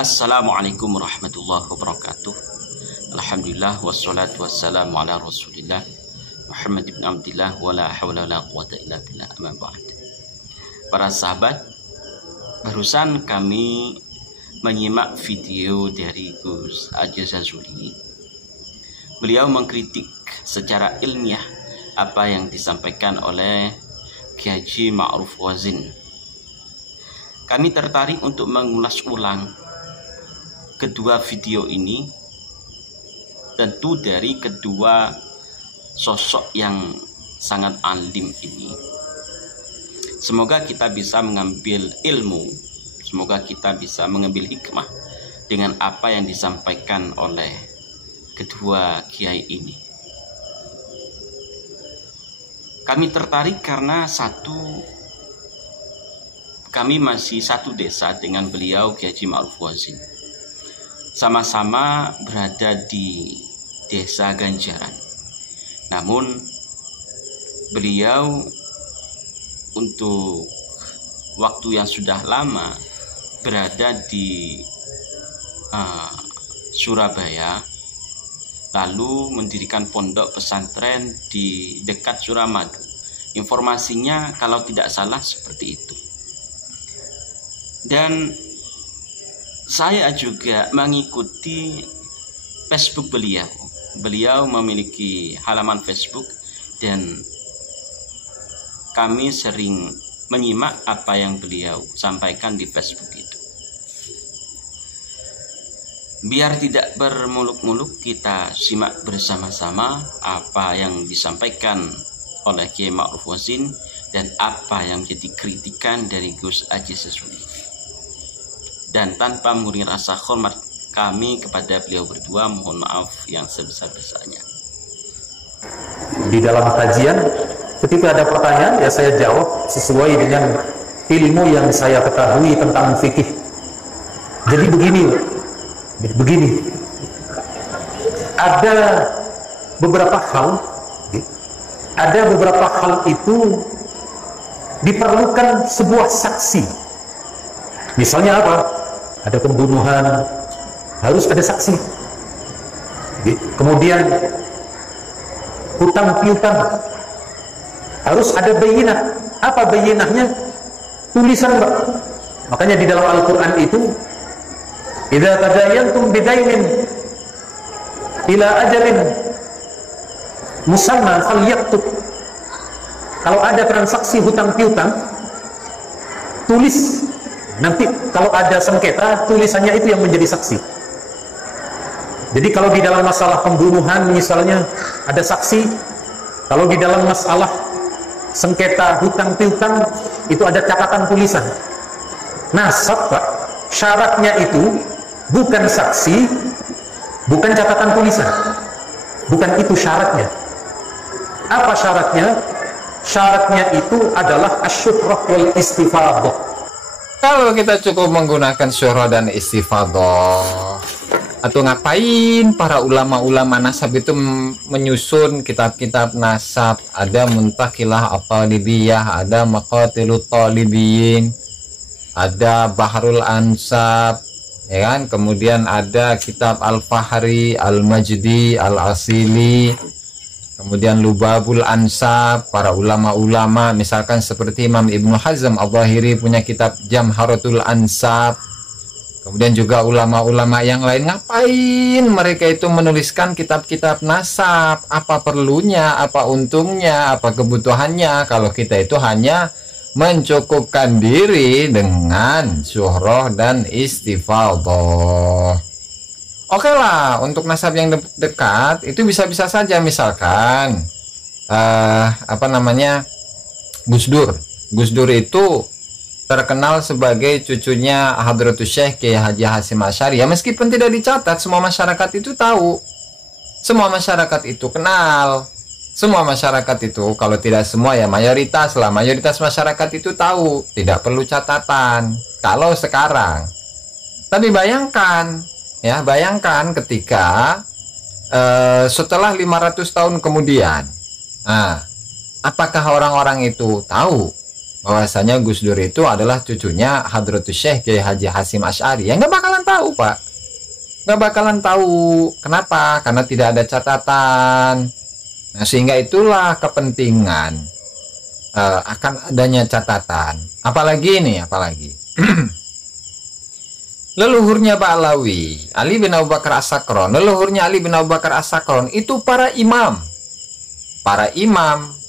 Assalamualaikum warahmatullahi wabarakatuh. Alhamdulillah wassalatu wassalamu ala Rasulillah Muhammad ibn Abdillah wa la hawla wa la quwata illa billah, amma ba'd. Para sahabat, barusan kami menyimak video dari Gus Al-Jazuli. Beliau mengkritik secara ilmiah apa yang disampaikan oleh Kiai Haji Ma'ruf Wazin. Kami tertarik untuk mengulas ulang kedua video ini, tentu dari kedua sosok yang sangat alim ini. Semoga kita bisa mengambil ilmu, semoga kita bisa mengambil hikmah dengan apa yang disampaikan oleh kedua kiai ini. Kami tertarik karena kami masih satu desa dengan beliau, Kiai Haji Ma'ruf Wazin. Sama-sama berada di desa Ganjaran. Namun beliau untuk waktu yang sudah lama berada di Surabaya, lalu mendirikan pondok pesantren di dekat Suramadu. Informasinya kalau tidak salah seperti itu. Dan saya juga mengikuti Facebook beliau. Beliau memiliki halaman Facebook dan kami sering menyimak apa yang beliau sampaikan di Facebook itu. Biar tidak bermuluk-muluk, kita simak bersama-sama apa yang disampaikan oleh Kiai Ma'ruf Wazin dan apa yang jadi kritikan dari Gus Al-Jazuli. Dan tanpa mengurangi rasa hormat kami kepada beliau berdua, mohon maaf yang sebesar-besarnya. Di dalam kajian, ketika ada pertanyaan, ya saya jawab sesuai dengan ilmu yang saya ketahui tentang fikih. Jadi begini, ada beberapa hal itu diperlukan sebuah saksi. Misalnya apa? Ada pembunuhan, harus ada saksi. Kemudian hutang piutang, harus ada bayinah. Apa bayinahnya? Tulisan, Pak. Makanya di dalam Al-Quran itu, idza tadayantum bidainin ila ajalin musamma falyaktub. Kalau ada transaksi hutang piutang, tulis. Nanti kalau ada sengketa, tulisannya itu yang menjadi saksi. Jadi kalau di dalam masalah pembunuhan misalnya ada saksi, kalau di dalam masalah sengketa hutang piutang itu ada catatan tulisan. Nasab, Pak, syaratnya itu bukan saksi, bukan catatan tulisan. Bukan itu syaratnya. Apa syaratnya? Syaratnya itu adalah asyukrah wal istifadah. Kalau kita cukup menggunakan syuhra dan istifadah, atau ngapain para ulama-ulama nasab itu menyusun kitab-kitab nasab? Ada Muntaqilah At-Talibiyah, ada Maqatilut Talibiyin, ada Bahrul Ansab, ya kan? Kemudian ada kitab Al-Fahri, Al-Majdi, Al-Asili, kemudian Lubabul Ansab, para ulama-ulama misalkan seperti Imam Ibnu Hazm Al-Zahiri punya kitab Jamharatul Ansab. Kemudian juga ulama-ulama yang lain, ngapain mereka itu menuliskan kitab-kitab nasab? Apa perlunya, apa untungnya, apa kebutuhannya kalau kita itu hanya mencukupkan diri dengan syuhroh dan istifadah. Oke lah, untuk nasab yang dekat itu bisa-bisa saja, misalkan Gus Dur. Gus Dur itu terkenal sebagai cucunya Hadratus Syekh Kiai Haji Hasyim Asy'ari. Ya meskipun tidak dicatat, semua masyarakat itu tahu. Semua masyarakat itu kenal. Semua masyarakat itu, kalau tidak semua ya mayoritas lah, mayoritas masyarakat itu tahu, tidak perlu catatan. Kalau sekarang. Tapi bayangkan ketika setelah 500 tahun kemudian, apakah orang-orang itu tahu bahwasanya Gus Dur itu adalah cucunya Hadratus Syekh Kiai Haji Hasyim Asy'ari. Ya nggak bakalan tahu, Pak. Nggak bakalan tahu. Kenapa? Karena tidak ada catatan. Nah, sehingga itulah kepentingan akan adanya catatan. Apalagi leluhurnya Pak Alawi, Ali bin Abu Bakar As-Sakron, leluhurnya Ali bin Abu Bakar As-Sakron itu para imam,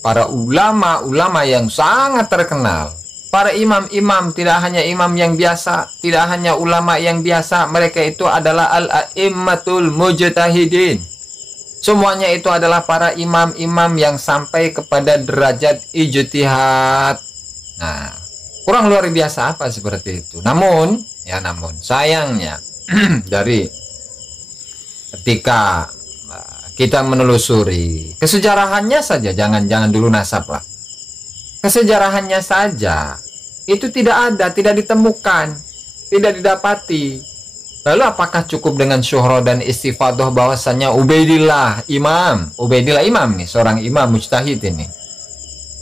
para ulama yang sangat terkenal. Para imam-imam tidak hanya imam yang biasa, tidak hanya ulama yang biasa, mereka itu adalah al-a'immatul mujtahidin. Semuanya itu adalah para imam-imam yang sampai kepada derajat ijtihad. Nah, kurang luar biasa apa seperti itu. Namun sayangnya dari ketika kita menelusuri kesejarahannya saja, jangan dulu nasab lah. Kesejarahannya saja itu tidak ditemukan, tidak didapati. Lalu apakah cukup dengan syuhra dan istifadah bahwasanya Ubaidillah imam nih, seorang imam mujtahid ini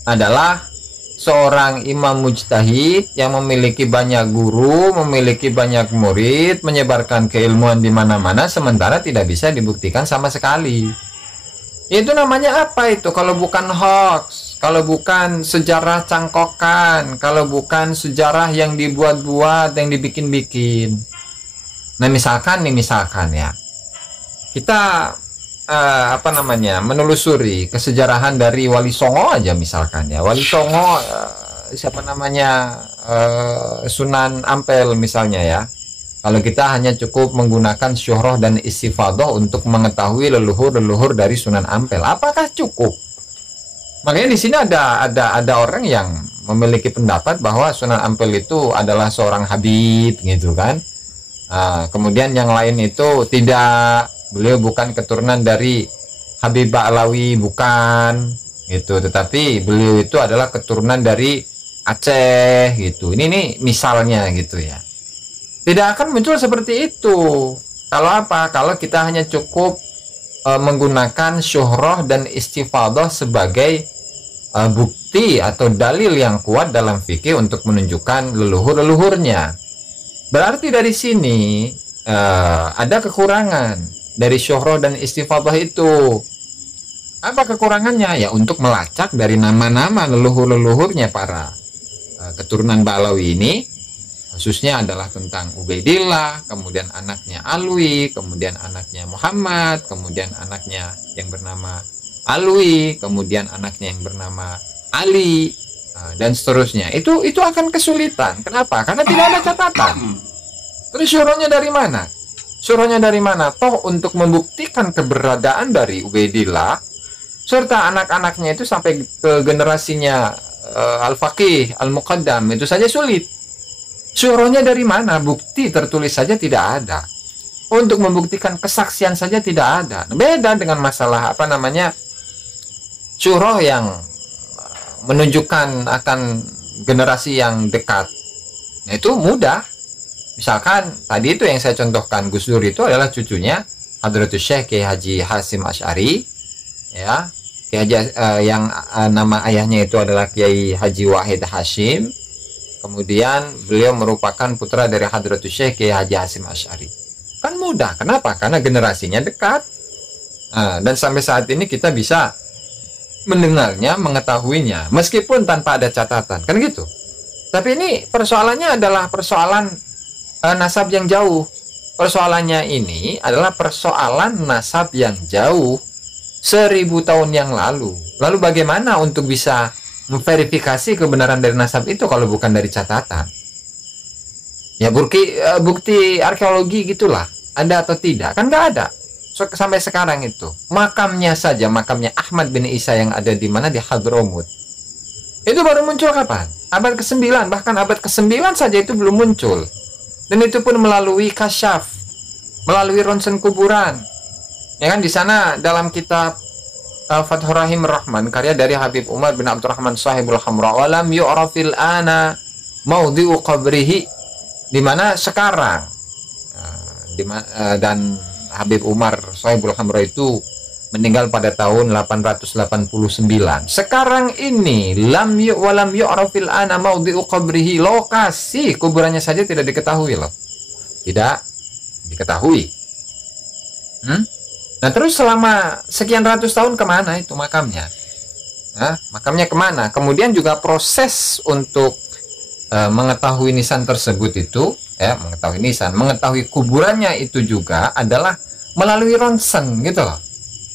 adalah seorang imam mujtahid yang memiliki banyak guru, memiliki banyak murid, menyebarkan keilmuan di mana-mana, sementara tidak bisa dibuktikan sama sekali. Itu namanya apa itu kalau bukan hoax, kalau bukan sejarah cangkokan, kalau bukan sejarah yang dibuat-buat, yang dibikin-bikin. Nah, misalkan ya, kita menelusuri kesejarahan dari Wali Songo aja misalkan ya. Wali Songo Sunan Ampel misalnya ya. Kalau kita hanya cukup menggunakan syuhrah dan istifadah untuk mengetahui leluhur dari Sunan Ampel, apakah cukup? Makanya di sini ada orang yang memiliki pendapat bahwa Sunan Ampel itu adalah seorang habib gitu kan. Kemudian yang lain itu tidak, beliau bukan keturunan dari Habib Ba'alawi, bukan gitu, tetapi beliau itu adalah keturunan dari Aceh gitu. Ini misalnya gitu ya. Tidak akan muncul seperti itu. Kalau apa? Kalau kita hanya cukup menggunakan syuhrah dan istifadah sebagai bukti atau dalil yang kuat dalam fikih untuk menunjukkan leluhurnya. Berarti dari sini ada kekurangan dari syuhrah dan istifadah itu. Apa kekurangannya? Ya untuk melacak dari nama-nama leluhurnya para keturunan Ba'alawi ini, khususnya adalah tentang Ubaidillah, kemudian anaknya Alwi, kemudian anaknya Muhammad, kemudian anaknya yang bernama Alwi, kemudian anaknya yang bernama Ali, dan seterusnya. Itu akan kesulitan. Kenapa? Karena tidak ada catatan. Terus syuhrahnya dari mana? Syuhrahnya dari mana? Toh untuk membuktikan keberadaan dari Ubaidillah serta anak-anaknya itu sampai ke generasinya Al-Faqih, Al-Muqaddam, itu saja sulit. Syuhrahnya dari mana? Bukti tertulis saja tidak ada. Untuk membuktikan kesaksian saja tidak ada. Beda dengan masalah syuhrah yang menunjukkan akan generasi yang dekat. Nah, itu mudah. Misalkan tadi itu yang saya contohkan, Gus Dur itu adalah cucunya Hadratus Syekh Kiai Haji Hasyim Asy'ari, ya. Kiai Haji, yang nama ayahnya itu adalah Kiai Haji Wahid Hasyim. Kemudian beliau merupakan putra dari Hadratus Syekh Kiai Haji Hasyim Asy'ari. Kan mudah. Kenapa? Karena generasinya dekat. Dan sampai saat ini kita bisa mendengarnya, mengetahuinya, meskipun tanpa ada catatan, kan gitu. Tapi ini persoalannya adalah persoalan nasab yang jauh. Persoalannya ini adalah persoalan nasab yang jauh 1000 tahun yang lalu. Lalu bagaimana untuk bisa memverifikasi kebenaran dari nasab itu kalau bukan dari catatan? Ya bukti arkeologi gitulah, ada atau tidak? Kan nggak ada. Sampai sekarang itu makamnya Ahmad bin Isa yang ada di mana, di Hadramut, itu baru muncul kapan? Abad ke-9, bahkan abad ke-9 saja itu belum muncul, dan itu pun melalui kasyaf, melalui ronsen kuburan, ya kan. Di sana dalam kitab Fathur Rahim Rahman, karya dari Habib Umar bin Abdurrahman Sahibul Hamra, walam yu'rafil ana maudhi'u qabrihi, di mana sekarang dan Habib Umar Sahibul Hamra itu meninggal pada tahun 889. Sekarang ini walam yu'rafil ana maudhi'u qabrihi, lokasi kuburannya saja tidak diketahui loh. Tidak diketahui. Nah terus selama sekian ratus tahun kemana itu makamnya? Makamnya kemana? Kemudian juga proses untuk mengetahui nisan tersebut itu, mengetahui kuburannya itu juga adalah melalui ronsen gitu loh.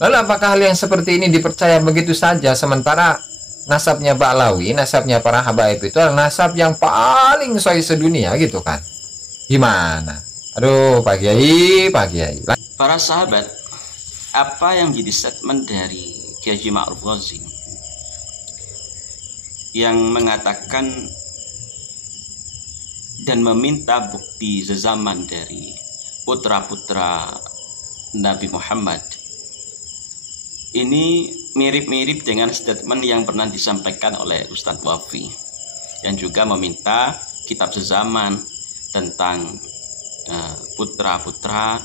Lalu apakah hal yang seperti ini dipercaya begitu saja, sementara nasabnya Ba'lawi, nasabnya para habaib itu adalah nasab yang paling sahih sedunia gitu kan? Gimana? Aduh Pak Kiai. Para sahabat, apa yang jadi statement dari Kiai Haji Ma'ruf Ghazi yang mengatakan dan meminta bukti sezaman dari putra-putra Nabi Muhammad, ini mirip-mirip dengan statement yang pernah disampaikan oleh Ustadz Wafi yang juga meminta kitab sezaman tentang putra-putra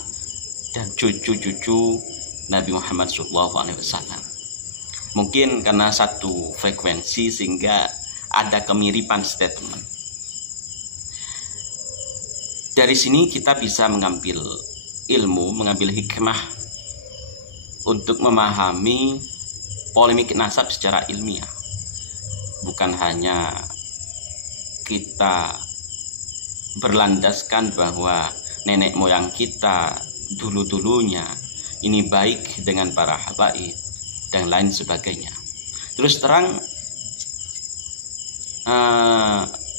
dan cucu-cucu Nabi Muhammad SAW. Mungkin karena satu frekuensi sehingga ada kemiripan statement. Dari sini kita bisa mengambil ilmu, mengambil hikmah untuk memahami polemik nasab secara ilmiah. Bukan hanya kita berlandaskan bahwa nenek moyang kita dulu-dulunya ini baik dengan para habaib dan lain sebagainya. Terus terang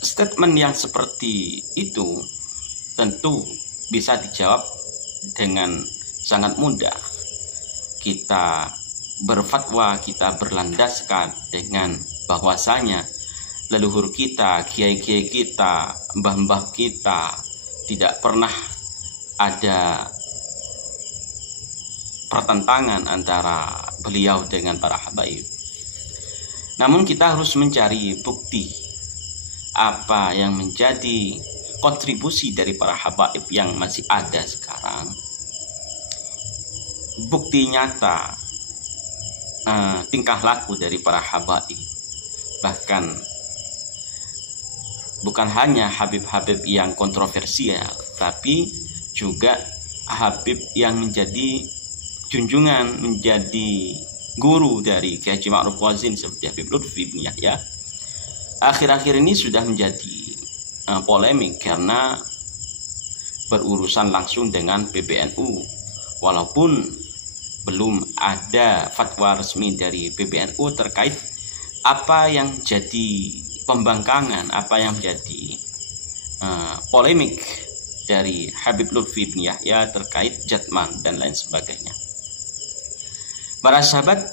statement yang seperti itu tentu bisa dijawab dengan sangat mudah. Kita berfatwa, kita berlandaskan dengan bahwasanya leluhur kita, kiai-kiai kita, mbah-mbah kita tidak pernah ada pertentangan antara beliau dengan para habaib. Namun kita harus mencari bukti apa yang menjadi kontribusi dari para habaib yang masih ada sekarang. Bukti nyata tingkah laku dari para habaib, bahkan bukan hanya habib-habib yang kontroversial, tapi juga habib yang menjadi junjungan, menjadi guru dari Kiai Haji Ma'ruf Ghazi seperti Habib Lutfi bin Yahya. Akhir-akhir ini sudah menjadi polemik karena berurusan langsung dengan PBNU, walaupun belum ada fatwa resmi dari PBNU terkait apa yang jadi pembangkangan, apa yang menjadi polemik dari Habib Lutfi bin Yahya terkait jatman dan lain sebagainya. Para sahabat,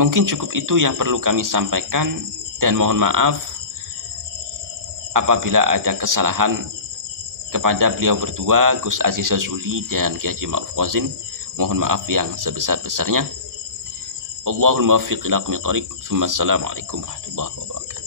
mungkin cukup itu yang perlu kami sampaikan, dan mohon maaf apabila ada kesalahan kepada beliau berdua, Gus Aziz Syazuli dan Kiai Haji Ma'ruf Ghazi. Mohon maaf yang sebesar-besarnya. Allahul muwaffiq ila aqwamit thoriq. Assalamualaikum warahmatullahi wabarakatuh.